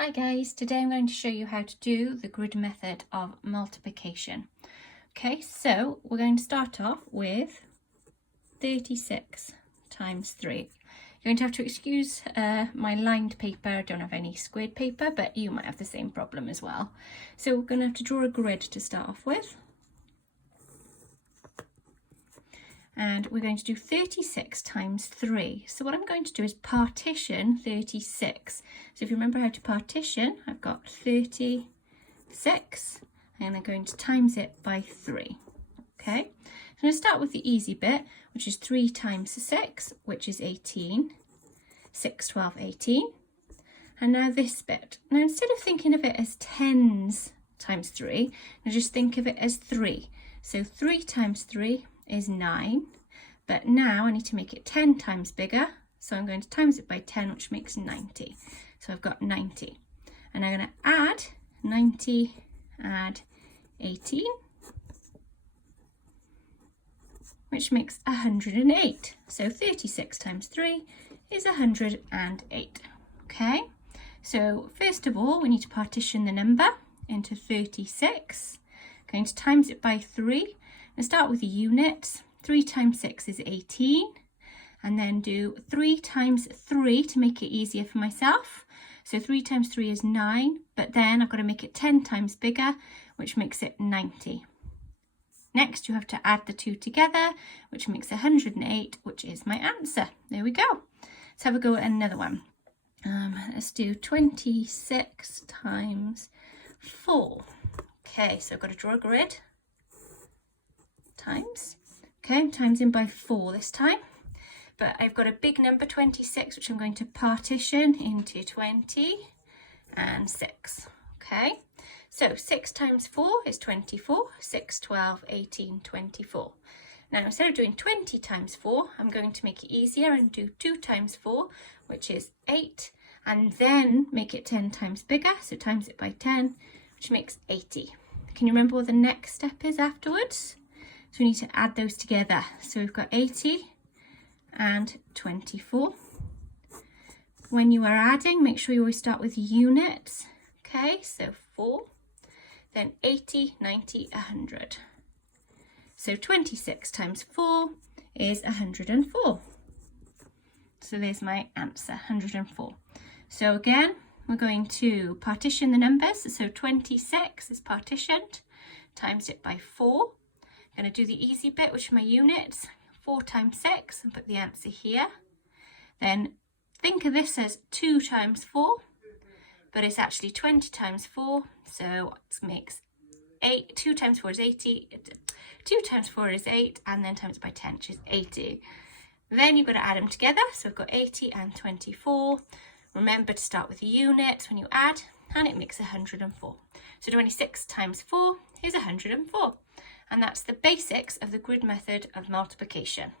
Hi guys, today I'm going to show you how to do the grid method of multiplication. Okay, so we're going to start off with 36 times 3. You're going to have to excuse my lined paper. I don't have any squared paper, but you might have the same problem as well. So we're going to have to draw a grid to start off with. And we're going to do 36 times 3. So what I'm going to do is partition 36. So if you remember how to partition, I've got 36 and I'm going to times it by 3. Okay, I'm going to start with the easy bit, which is 3 times 6, which is 18. 6, 12, 18. And now this bit. Now instead of thinking of it as tens times 3, now just think of it as 3. So 3 times 3 is 9, but now I need to make it 10 times bigger, so I'm going to times it by 10, which makes 90. So I've got 90, and I'm going to add 90, add 18, which makes 108. So 36 times 3 is 108. Okay, so first of all, we need to partition the number into 36. I'm going to times it by 3. And start with the units. 3 times 6 is 18, and then do 3 times 3 to make it easier for myself. So 3 times 3 is 9, but then I've got to make it 10 times bigger, which makes it 90. Next, you have to add the two together, which makes 108, which is my answer. There we go. Let's have a go at another one. Let's do 26 times 4. Okay, so I've got to draw a grid. Times. Okay, I'm times in by 4 this time, but I've got a big number 26, which I'm going to partition into 20 and 6. Okay, so 6 times 4 is 24. 6, 12, 18, 24. Now instead of doing 20 times 4, I'm going to make it easier and do 2 times 4, which is 8, and then make it 10 times bigger, so times it by 10, which makes 80. Can you remember what the next step is afterwards? So we need to add those together. So we've got 80 and 24. When you are adding, make sure you always start with units. Okay, so 4, then 80, 90, 100. So 26 times 4 is 104. So there's my answer, 104. So again, we're going to partition the numbers. So 26 is partitioned, times it by 4. I'm going to do the easy bit, which are my units. 4 times 6, and put the answer here. Then think of this as 2 times 4, but it's actually 20 times 4, so it makes 8. 2 times 4 is 80. 2 times 4 is 8, and then times it by 10, which is 80. Then you've got to add them together, so we've got 80 and 24. Remember to start with the units when you add, and it makes 104. So 26 times 4 is 104. And that's the basics of the grid method of multiplication.